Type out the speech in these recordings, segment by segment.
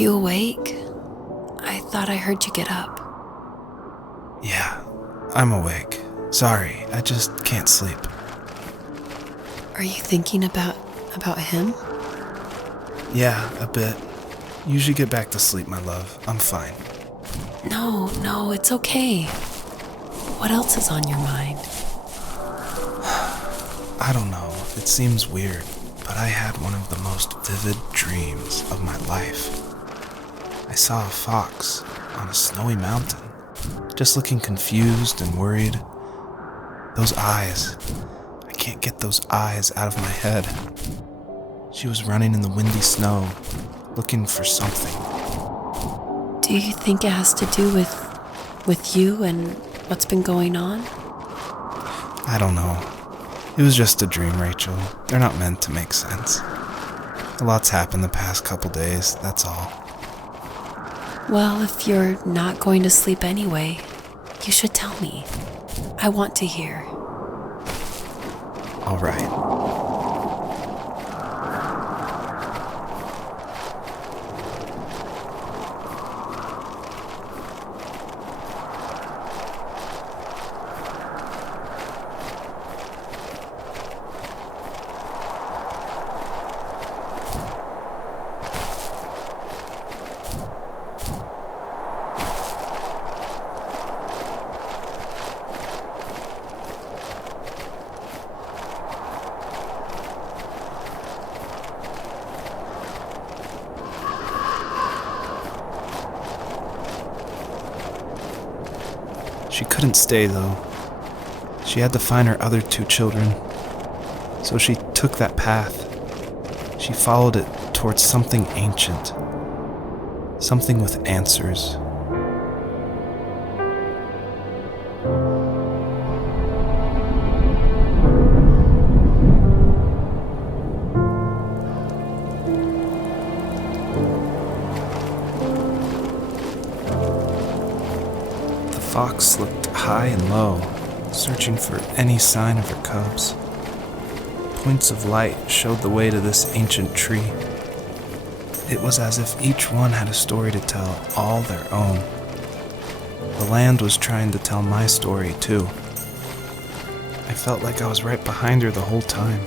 you awake? I thought I heard you get up. Yeah, I'm awake. Sorry, I just can't sleep. Are you thinking about him? Yeah, a bit. Usually get back to sleep, my love. I'm fine. No, it's okay. What else is on your mind? I don't know. It seems weird, but I had one of the most vivid dreams of my life. I saw a fox on a snowy mountain, just looking confused and worried. Those eyes. I can't get those eyes out of my head. She was running in the windy snow, looking for something. Do you think it has to do with you and what's been going on? I don't know. It was just a dream, Rachel. They're not meant to make sense. A lot's happened the past couple days, that's all. Well, if you're not going to sleep anyway, you should tell me. I want to hear. All right. She couldn't stay, though. She had to find her other 2 children. So she took that path. She followed it towards something ancient. Something with answers. The fox looked high and low, searching for any sign of her cubs. Points of light showed the way to this ancient tree. It was as if each one had a story to tell, all their own. The land was trying to tell my story, too. I felt like I was right behind her the whole time.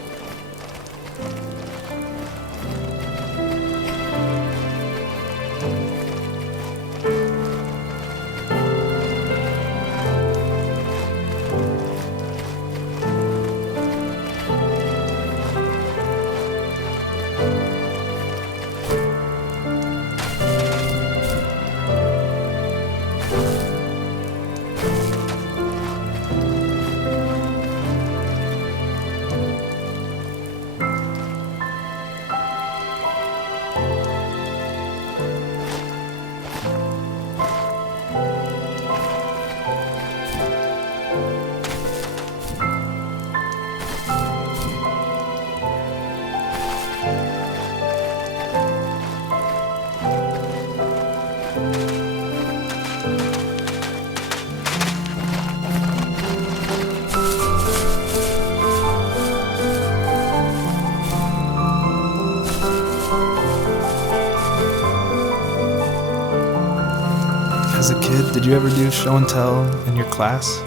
As a kid, did you ever do show and tell in your class?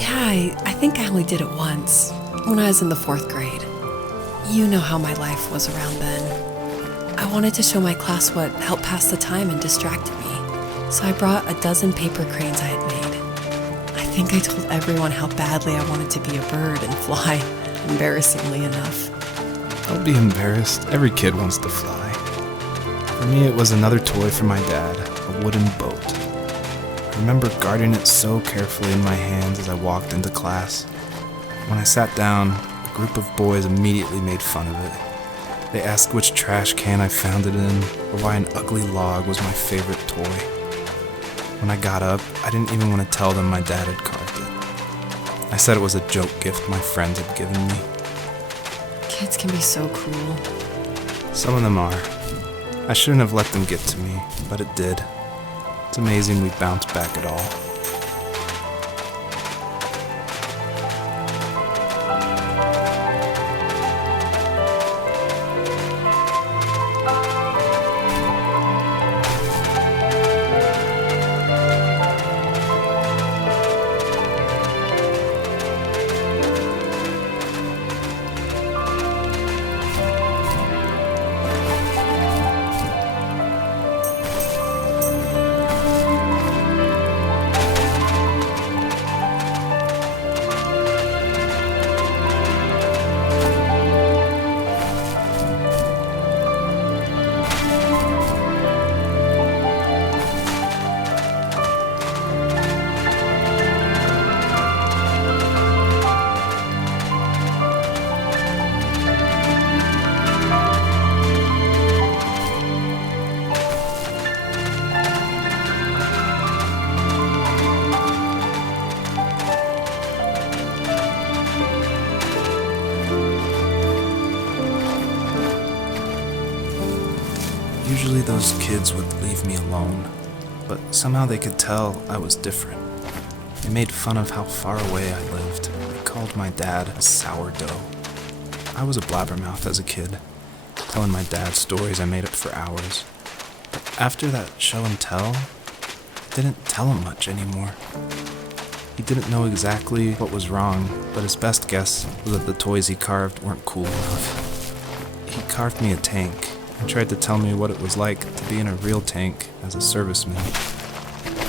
Yeah, I think I only did it once, when I was in the 4th grade. You know how my life was around then. I wanted to show my class what helped pass the time and distracted me, so I brought a dozen paper cranes I had made. I think I told everyone how badly I wanted to be a bird and fly, embarrassingly enough. Don't be embarrassed. Every kid wants to fly. For me, it was another toy from my dad, a wooden boat. I remember guarding it so carefully in my hands as I walked into class. When I sat down, a group of boys immediately made fun of it. They asked which trash can I found it in, or why an ugly log was my favorite toy. When I got up, I didn't even want to tell them my dad had carved it. I said it was a joke gift my friends had given me. Kids can be so cruel. Some of them are. I shouldn't have let them get to me, but it did. It's amazing we bounced back at all. kids would leave me alone, but somehow they could tell I was different. They made fun of how far away I lived. They called my dad a sourdough. I was a blabbermouth as a kid, telling my dad stories I made up for hours. But after that show and tell, I didn't tell him much anymore. He didn't know exactly what was wrong, but his best guess was that the toys he carved weren't cool enough. He carved me a tank and tried to tell me what it was like to be in a real tank as a serviceman.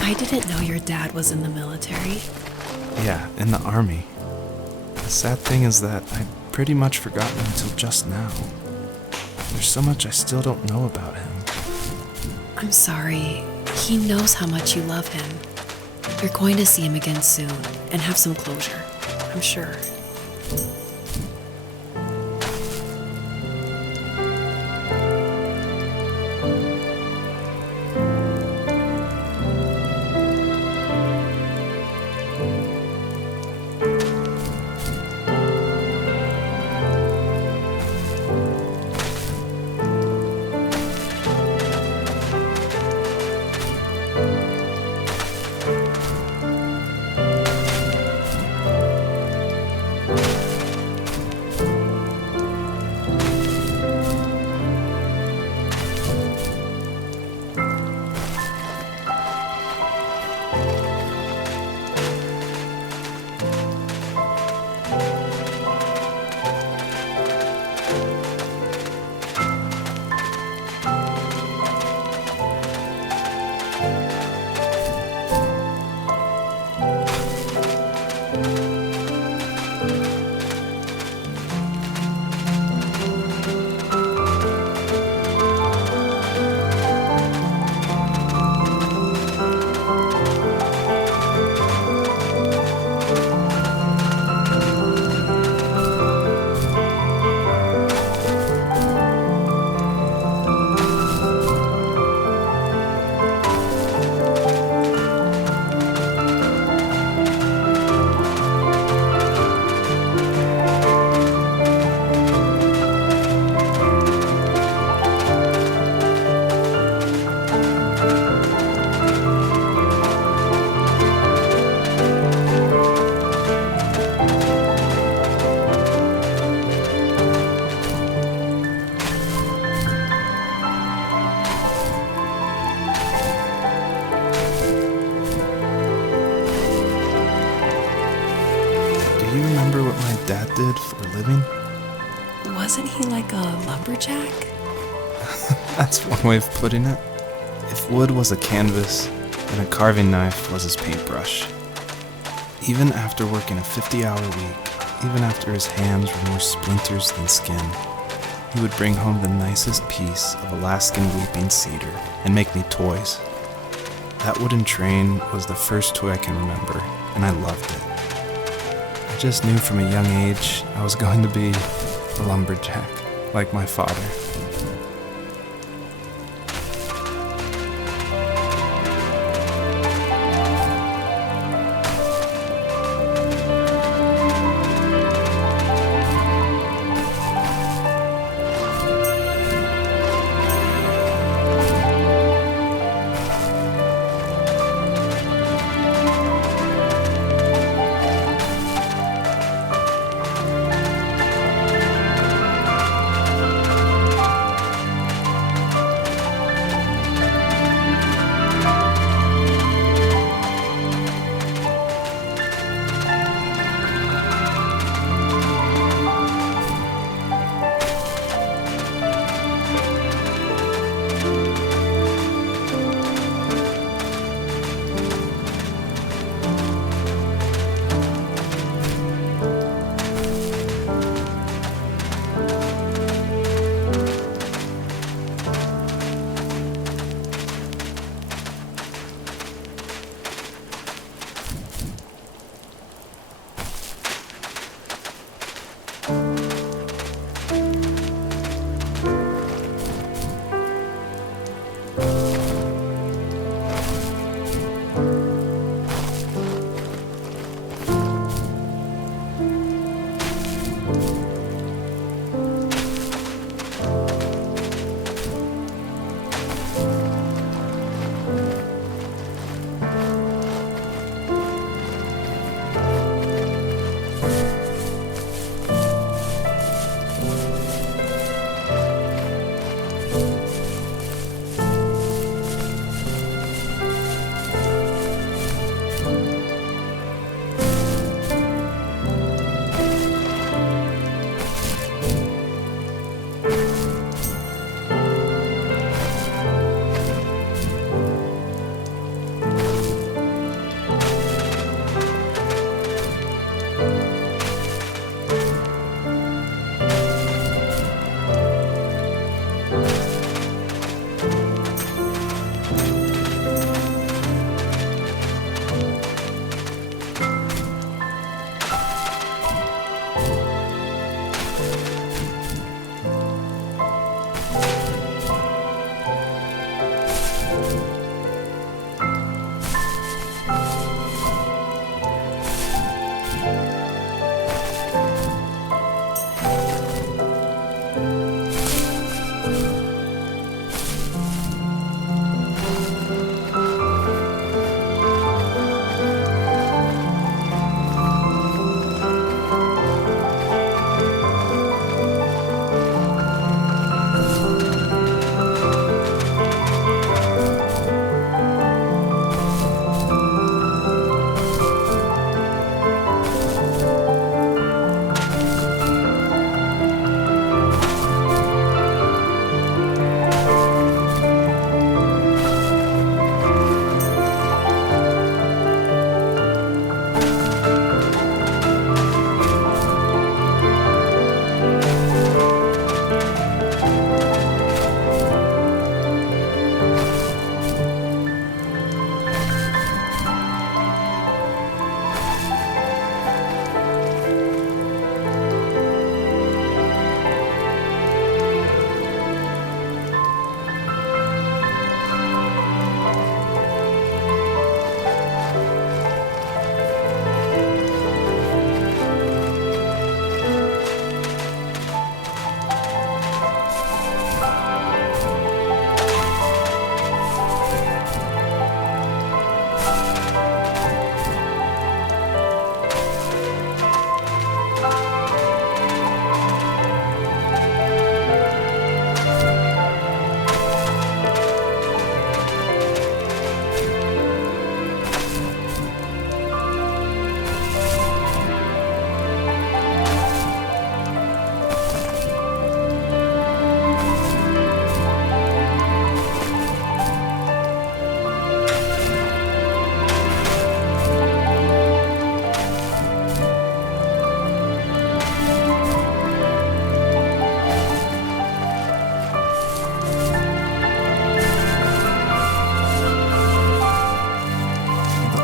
I didn't know your dad was in the military. Yeah, in the army. The sad thing is that I'd pretty much forgotten until just now. There's so much I still don't know about him. I'm sorry. He knows how much you love him. You're going to see him again soon and have some closure, I'm sure. Do you remember what my dad did for a living? Wasn't he like a lumberjack? That's one way of putting it. If wood was a canvas, then a carving knife was his paintbrush. Even after working a 50-hour week, even after his hands were more splinters than skin, he would bring home the nicest piece of Alaskan weeping cedar and make me toys. That wooden train was the first toy I can remember, and I loved it. I just knew from a young age I was going to be a lumberjack, like my father.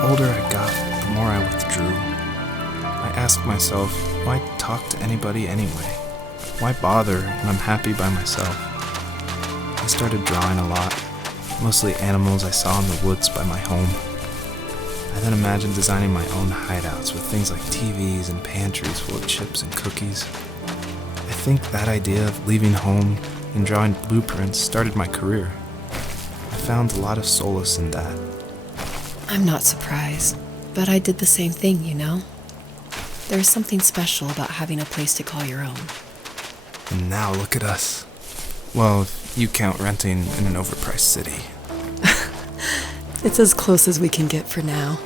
older I got, the more I withdrew. I asked myself, why talk to anybody anyway? Why bother when I'm happy by myself? I started drawing a lot, mostly animals I saw in the woods by my home. I then imagined designing my own hideouts with things like TVs and pantries full of chips and cookies. I think that idea of leaving home and drawing blueprints started my career. I found a lot of solace in that. I'm not surprised, but I did the same thing, you know? There's something special about having a place to call your own. And now look at us. Well, if you count renting in an overpriced city. It's as close as we can get for now.